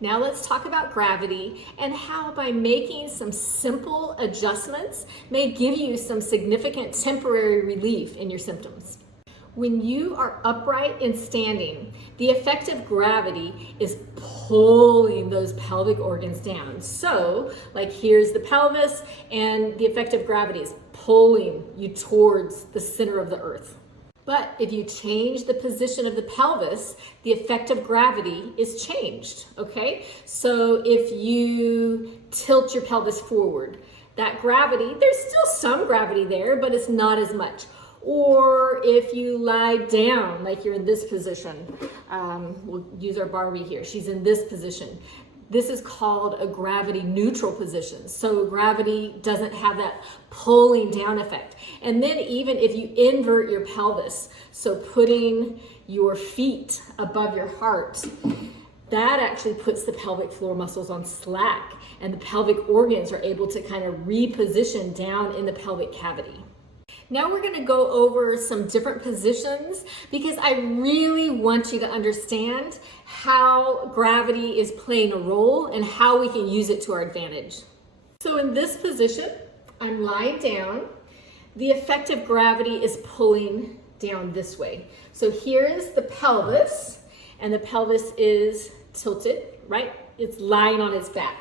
Now let's talk about gravity and how by making some simple adjustments may give you some significant temporary relief in your symptoms. When you are upright and standing, the effect of gravity is pulling those pelvic organs down. So, like here's the pelvis, and the effect of gravity is pulling you towards the center of the earth. But if you change the position of the pelvis, the effect of gravity is changed, okay? So if you tilt your pelvis forward, that gravity, there's still some gravity there, but it's not as much. Or if you lie down, like you're in this position, we'll use our Barbie here, she's in this position. This is called a gravity neutral position. So gravity doesn't have that pulling down effect. And then even if you invert your pelvis, so putting your feet above your heart, that actually puts the pelvic floor muscles on slack, and the pelvic organs are able to kind of reposition down in the pelvic cavity. Now we're going to go over some different positions because I really want you to understand how gravity is playing a role and how we can use it to our advantage. So in this position, I'm lying down. The effect of gravity is pulling down this way. So here's the pelvis, and the pelvis is tilted, right? It's lying on its back.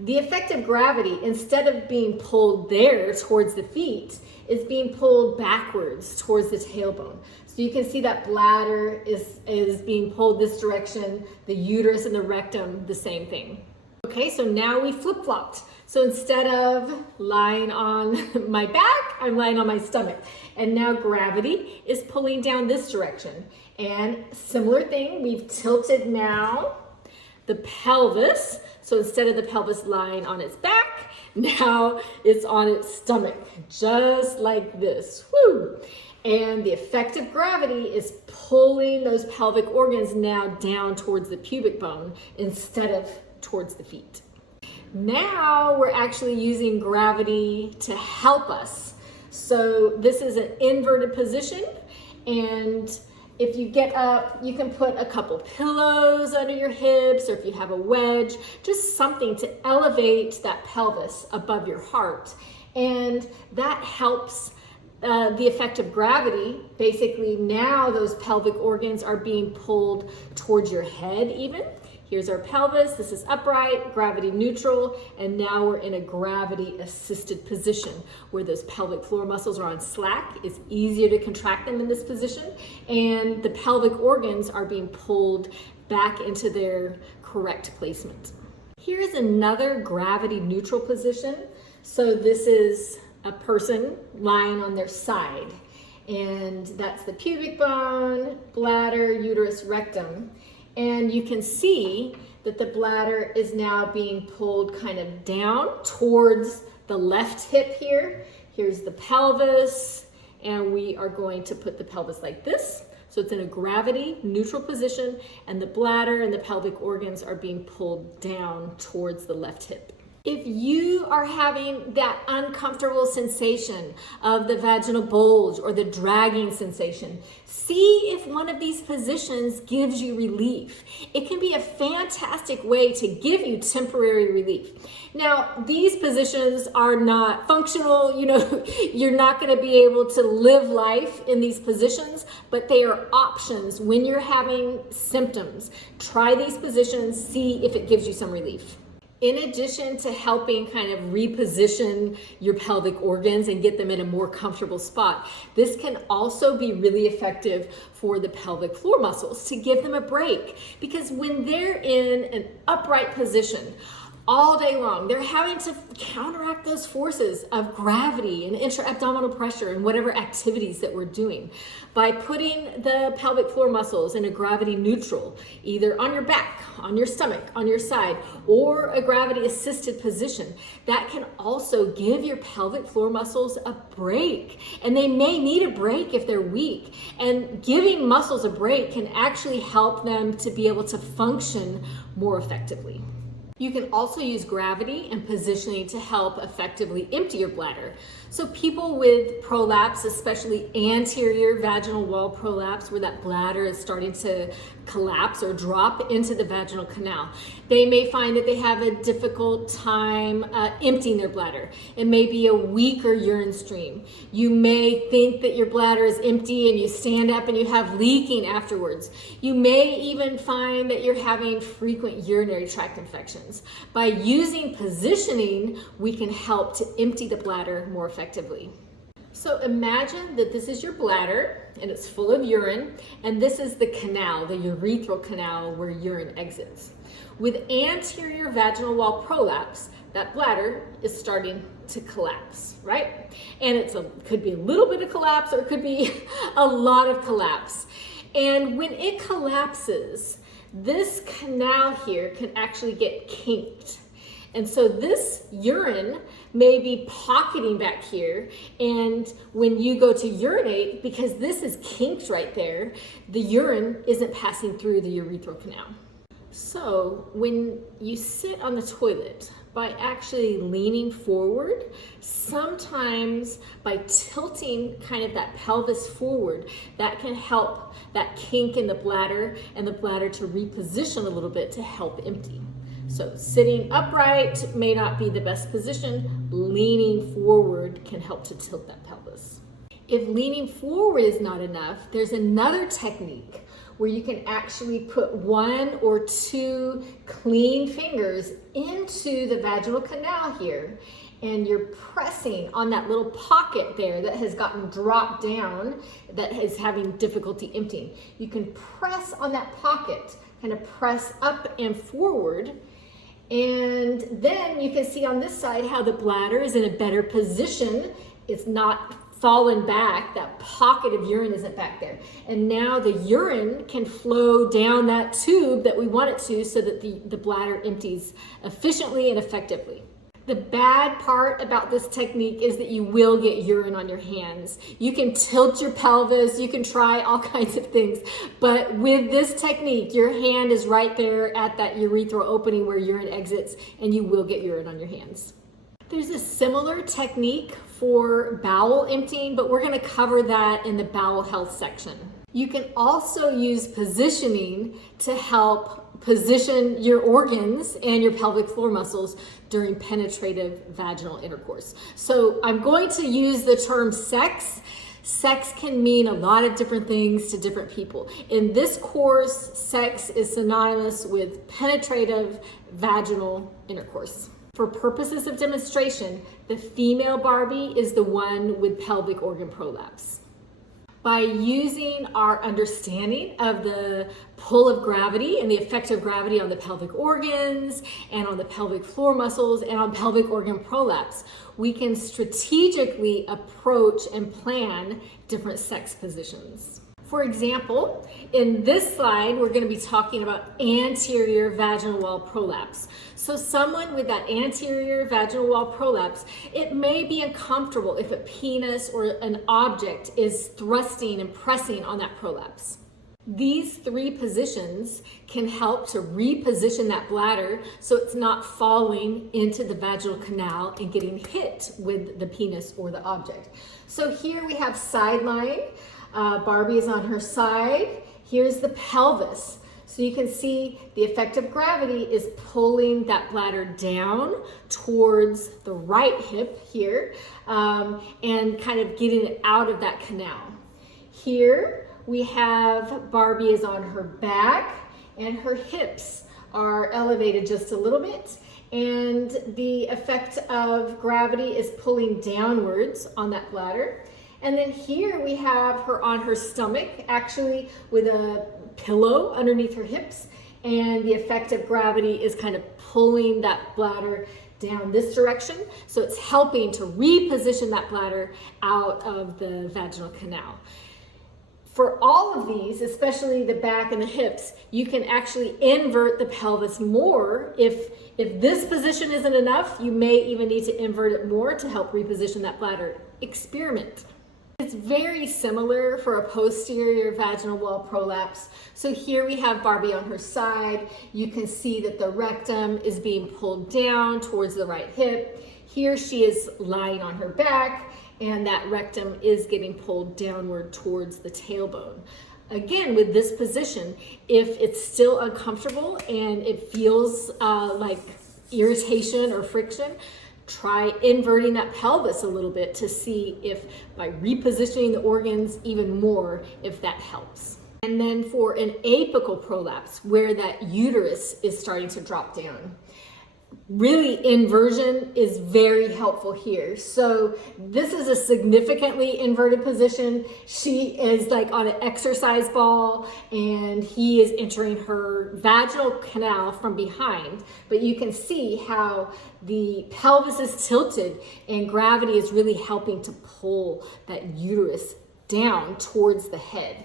The effect of gravity, instead of being pulled there towards the feet, is being pulled backwards towards the tailbone. So you can see that bladder is being pulled this direction, the uterus and the rectum, the same thing. Okay, so now we flip-flopped. So instead of lying on my back, I'm lying on my stomach. And now gravity is pulling down this direction. And similar thing, we've tilted now the pelvis. So instead of the pelvis lying on its back, now it's on its stomach, just like this. Woo! And the effect of gravity is pulling those pelvic organs now down towards the pubic bone instead of towards the feet. Now we're actually using gravity to help us. So this is an inverted position, and if you get up, you can put a couple pillows under your hips, or if you have a wedge, just something to elevate that pelvis above your heart. And that helps the effect of gravity. Basically, now those pelvic organs are being pulled towards your head even. Here's our pelvis, this is upright, gravity neutral, and now we're in a gravity assisted position where those pelvic floor muscles are on slack. It's easier to contract them in this position, and the pelvic organs are being pulled back into their correct placement. Here's another gravity neutral position. So this is a person lying on their side, and that's the pubic bone, bladder, uterus, rectum. And you can see that the bladder is now being pulled kind of down towards the left hip here. Here's the pelvis, and we are going to put the pelvis like this. So it's in a gravity neutral position, and the bladder and the pelvic organs are being pulled down towards the left hip. If you are having that uncomfortable sensation of the vaginal bulge or the dragging sensation, see if one of these positions gives you relief. It can be a fantastic way to give you temporary relief. Now, these positions are not functional. You're not going to be able to live life in these positions, but they are options when you're having symptoms. Try these positions, see if it gives you some relief. In addition to helping kind of reposition your pelvic organs and get them in a more comfortable spot, this can also be really effective for the pelvic floor muscles to give them a break. Because when they're in an upright position all day long, they're having to counteract those forces of gravity and intra-abdominal pressure and whatever activities that we're doing. By putting the pelvic floor muscles in a gravity neutral, either on your back, on your stomach, on your side, or a gravity assisted position, that can also give your pelvic floor muscles a break. And they may need a break if they're weak. And giving muscles a break can actually help them to be able to function more effectively. You can also use gravity and positioning to help effectively empty your bladder. So people with prolapse, especially anterior vaginal wall prolapse, where that bladder is starting to collapse or drop into the vaginal canal. They may find that they have a difficult time emptying their bladder. It may be a weaker urine stream. You may think that your bladder is empty and you stand up and you have leaking afterwards. You may even find that you're having frequent urinary tract infections. By using positioning, we can help to empty the bladder more effectively. So imagine that this is your bladder and it's full of urine, and this is the canal, the urethral canal where urine exits. With anterior vaginal wall prolapse, that bladder is starting to collapse, right? And could be a little bit of collapse or it could be a lot of collapse. And when it collapses, this canal here can actually get kinked. And so this urine may be pocketing back here, and when you go to urinate, because this is kinked right there, the urine isn't passing through the urethral canal. So when you sit on the toilet, by actually leaning forward, sometimes by tilting kind of that pelvis forward, that can help that kink in the bladder and the bladder to reposition a little bit to help empty. So sitting upright may not be the best position. Leaning forward can help to tilt that pelvis. If leaning forward is not enough, there's another technique where you can actually put 1 or 2 clean fingers into the vaginal canal here, and you're pressing on that little pocket there that has gotten dropped down, that is having difficulty emptying. You can press on that pocket, kind of press up and forward, and then you can see on this side how the bladder is in a better position. It's not fallen back, that pocket of urine isn't back there. And now the urine can flow down that tube that we want it to, so that the bladder empties efficiently and effectively. The bad part about this technique is that you will get urine on your hands. You can tilt your pelvis, you can try all kinds of things, but with this technique, your hand is right there at that urethral opening where urine exits, and you will get urine on your hands. There's a similar technique for bowel emptying, but we're going to cover that in the bowel health section. You can also use positioning to help position your organs and your pelvic floor muscles during penetrative vaginal intercourse. So I'm going to use the term sex. Sex can mean a lot of different things to different people. In this course, sex is synonymous with penetrative vaginal intercourse. For purposes of demonstration, the female Barbie is the one with pelvic organ prolapse. By using our understanding of the pull of gravity and the effect of gravity on the pelvic organs and on the pelvic floor muscles and on pelvic organ prolapse, we can strategically approach and plan different sex positions. For example, in this slide, we're going to be talking about anterior vaginal wall prolapse. So someone with that anterior vaginal wall prolapse, it may be uncomfortable if a penis or an object is thrusting and pressing on that prolapse. These 3 positions can help to reposition that bladder so it's not falling into the vaginal canal and getting hit with the penis or the object. So here we have side lying. Barbie is on her side. Here's the pelvis. So you can see the effect of gravity is pulling that bladder down towards the right hip here, and kind of getting it out of that canal. Here we have Barbie is on her back and her hips are elevated just a little bit, and the effect of gravity is pulling downwards on that bladder. And then here we have her on her stomach, actually with a pillow underneath her hips, and the effect of gravity is kind of pulling that bladder down this direction. So it's helping to reposition that bladder out of the vaginal canal. For all of these, especially the back and the hips, you can actually invert the pelvis more. If this position isn't enough, you may even need to invert it more to help reposition that bladder. Experiment. It's very similar for a posterior vaginal wall prolapse. So here we have Barbie on her side. You can see that the rectum is being pulled down towards the right hip. Here she is lying on her back, and that rectum is getting pulled downward towards the tailbone. Again, with this position, if it's still uncomfortable and it feels like irritation or friction, try inverting that pelvis a little bit to see if by repositioning the organs even more, if that helps. And then for an apical prolapse, where that uterus is starting to drop down, really inversion is very helpful here. So this is a significantly inverted position. She is like on an exercise ball and he is entering her vaginal canal from behind, but you can see how the pelvis is tilted and gravity is really helping to pull that uterus down towards the head.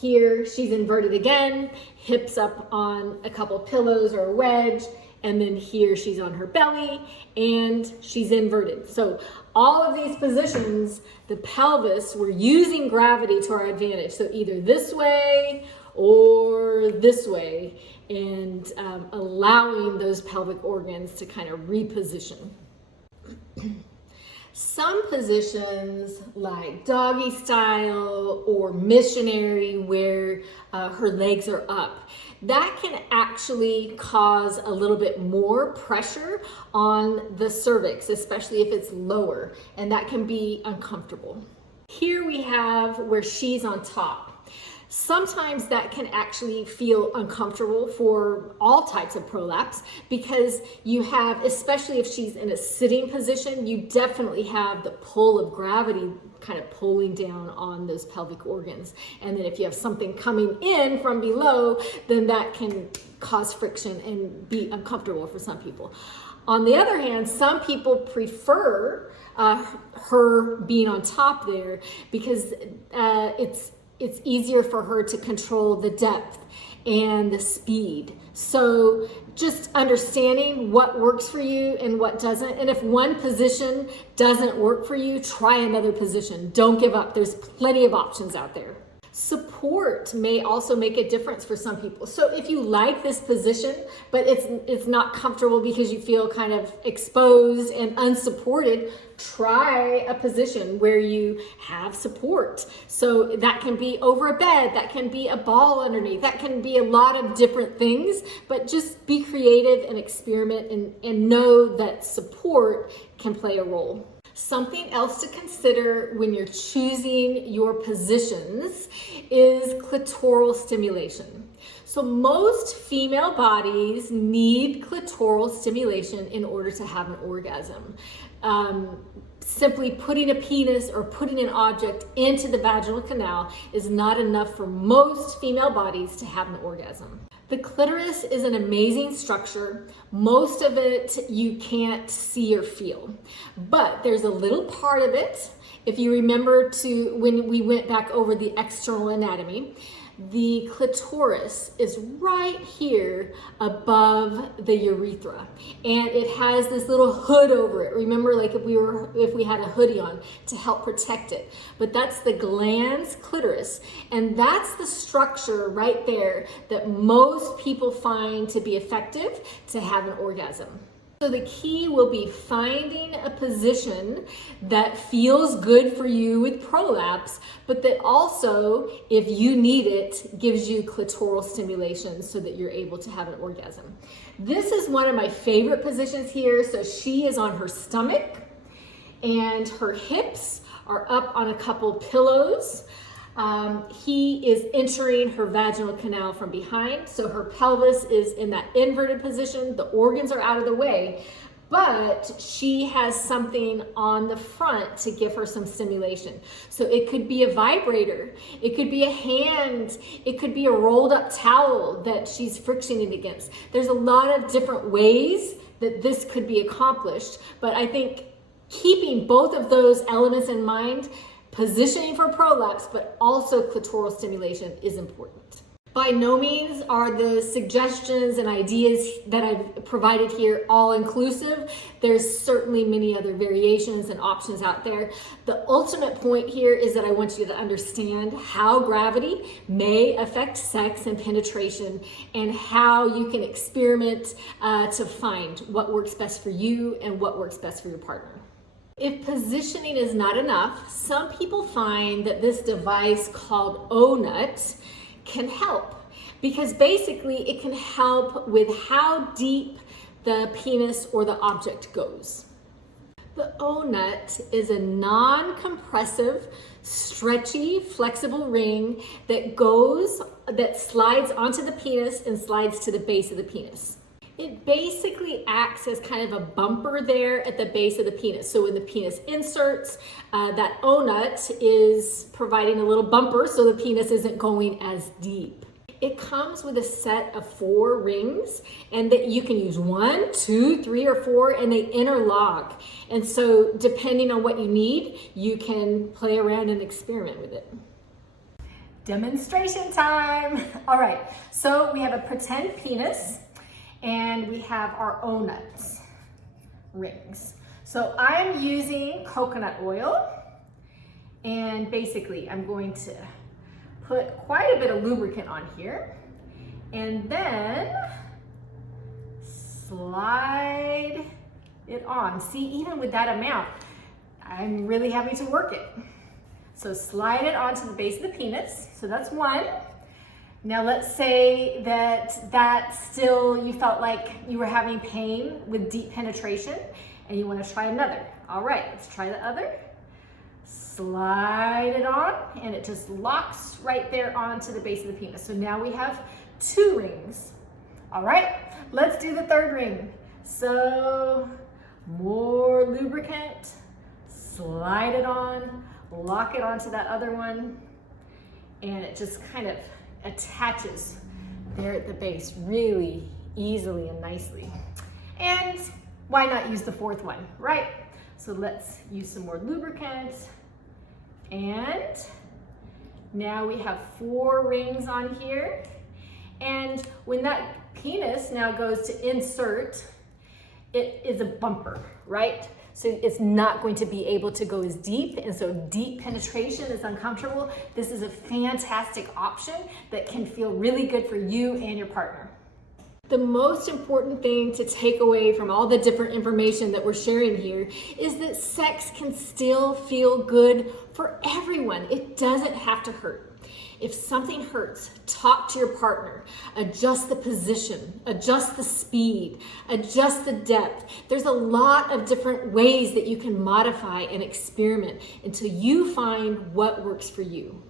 Here she's inverted again, hips up on a couple pillows or a wedge, and then here she's on her belly and she's inverted. So all of these positions, the pelvis, we're using gravity to our advantage. So either this way or this way, and allowing those pelvic organs to kind of reposition. Some positions like doggy style or missionary, where her legs are up, that can actually cause a little bit more pressure on the cervix, especially if it's lower, and that can be uncomfortable. Here we have where she's on top. Sometimes that can actually feel uncomfortable for all types of prolapse, because you have, especially if she's in a sitting position, you definitely have the pull of gravity kind of pulling down on those pelvic organs. And then if you have something coming in from below, then that can cause friction and be uncomfortable for some people. On the other hand, some people prefer her being on top there because it's easier for her to control the depth and the speed. So just understanding what works for you and what doesn't. And if one position doesn't work for you, try another position. Don't give up. There's plenty of options out there. Support may also make a difference for some people. So if you like this position, but it's not comfortable because you feel kind of exposed and unsupported, try a position where you have support. So that can be over a bed, that can be a ball underneath, that can be a lot of different things, but just be creative and experiment and know that support can play a role. Something else to consider when you're choosing your positions is clitoral stimulation. So most female bodies need clitoral stimulation in order to have an orgasm. Simply putting a penis or putting an object into the vaginal canal is not enough for most female bodies to have an orgasm. The clitoris is an amazing structure. Most of it you can't see or feel, but there's a little part of it. If you remember when we went back over the external anatomy, the clitoris is right here above the urethra, and it has this little hood over it. Remember, like if we had a hoodie on to help protect it. But that's the glans clitoris, and that's the structure right there that most people find to be effective to have an orgasm. So the key will be finding a position that feels good for you with prolapse, but that also, if you need it, gives you clitoral stimulation so that you're able to have an orgasm. This is one of my favorite positions here. So she is on her stomach and her hips are up on a couple pillows. He is entering her vaginal canal from behind. So her pelvis is in that inverted position. The organs are out of the way, but she has something on the front to give her some stimulation. So it could be a vibrator. It could be a hand. It could be a rolled up towel that she's frictioning against. There's a lot of different ways that this could be accomplished, but I think keeping both of those elements in mind, positioning for prolapse, but also clitoral stimulation, is important. By no means are the suggestions and ideas that I've provided here all inclusive. There's certainly many other variations and options out there. The ultimate point here is that I want you to understand how gravity may affect sex and penetration, and how you can experiment to find what works best for you and what works best for your partner. If positioning is not enough, some people find that this device called O-nut can help, because basically it can help with how deep the penis or the object goes. The O-nut is a non-compressive, stretchy, flexible ring that slides onto the penis and slides to the base of the penis. It basically acts as kind of a bumper there at the base of the penis. So when the penis inserts, that O-nut is providing a little bumper so the penis isn't going as deep. It comes with a set of 4 rings, and that you can use 1, 2, 3, or 4, and they interlock. And so depending on what you need, you can play around and experiment with it. Demonstration time. All right, so we have a pretend penis and we have our O-nuts rings. So I'm using coconut oil, and basically I'm going to put quite a bit of lubricant on here and then slide it on. See, even with that amount, I'm really having to work it. So slide it onto the base of the penis. So that's 1. Now let's say that still you felt like you were having pain with deep penetration and you want to try another. All right, let's try the other. Slide it on and it just locks right there onto the base of the penis. So now we have 2 rings. All right, let's do the 3rd ring. So more lubricant, slide it on, lock it onto that other one, and it just kind of attaches there at the base really easily and nicely. And why not use the 4th one, right? So let's use some more lubricant. And now we have 4 rings on here. And when that penis now goes to insert, it is a bumper, right? So it's not going to be able to go as deep, and so deep penetration is uncomfortable. This is a fantastic option that can feel really good for you and your partner. The most important thing to take away from all the different information that we're sharing here is that sex can still feel good for everyone. It doesn't have to hurt. If something hurts, talk to your partner, adjust the position, adjust the speed, adjust the depth. There's a lot of different ways that you can modify and experiment until you find what works for you.